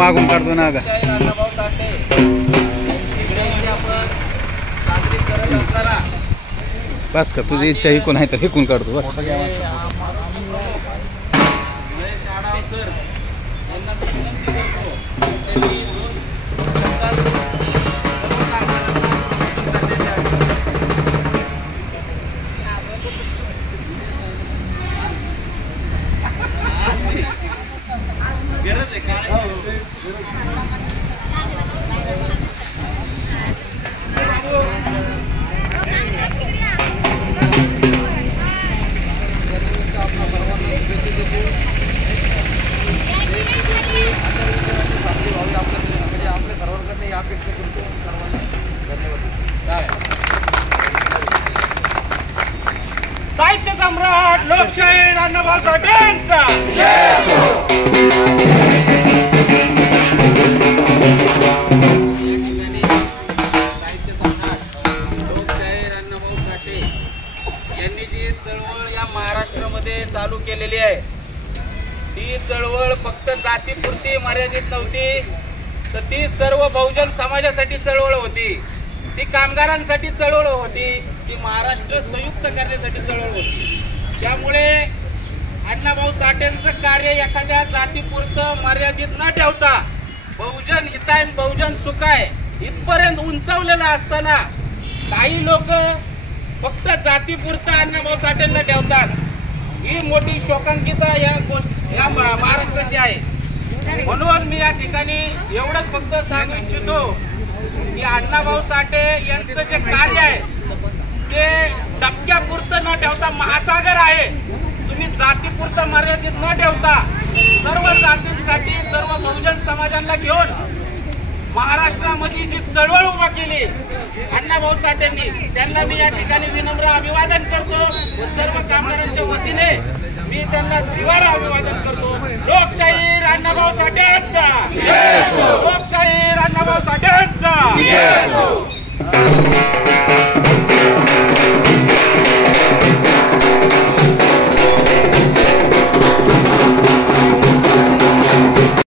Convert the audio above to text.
मागून काढतो ना गा अण्णाभाऊ साठे यांची जयंती आपण साजरी करत असताना बस का तुझी इच्छा इकून आहे तर इकून काढतो बस. महेश आढाव सर यांना मी विनंती करतो त्यांनी गरज आहे काय आपल्या सर्वांकडे या अपेक्षा करतो सर्वांना धन्यवाद. साहित्य सम्राट लोकशाहीर अण्णाभाऊ साठेंचा साहित्य सम्राट लोकशाहीर अण्णाभाऊ साठे यांनी जी चळवळ या महाराष्ट्रामध्ये चालू केलेली आहे ती चळवळ फक्त जातीपुरती मर्यादित नव्हती तर ती सर्व बहुजन समाजासाठी चळवळ होती, ती कामगारांसाठी चळवळ होती, ती महाराष्ट्र संयुक्त करण्यासाठी चळवळ होती. त्यामुळे अण्णाभाऊ साठेंचं कार्य एखाद्या जातीपुरतं मर्यादित न ठेवता बहुजन हिताय बहुजन सुखाय इथपर्यंत उंचावलेलं असताना काही लोक फक्त जातीपुरतं अण्णाभाऊ साठेंना ठेवतात. ही मोठी शोकांकिता या महाराष्ट्राची आहे. म्हणून मी या ठिकाणी एवढंच फक्त सांगू इच्छितो की अण्णाभाऊ साठे यांचं जे कार्य आहे ते टप्प्यापुरतं न ठेवता महासागर आहे. तुम्ही जातीपुरतं मर्यादित न ठेवता सर्व जातींसाठी सर्व बहुजन समाजांना घेऊन महाराष्ट्रामध्ये जी चळवळ उभा केली अण्णाभाऊ साठेंनी त्यांना मी या ठिकाणी विनम्र अभिवादन करतो. सर्व कामगारांच्या वतीने मी त्यांना त्रिवार अभिवादन करतो. लोकशाहीर अण्णाभाऊ साठेंचा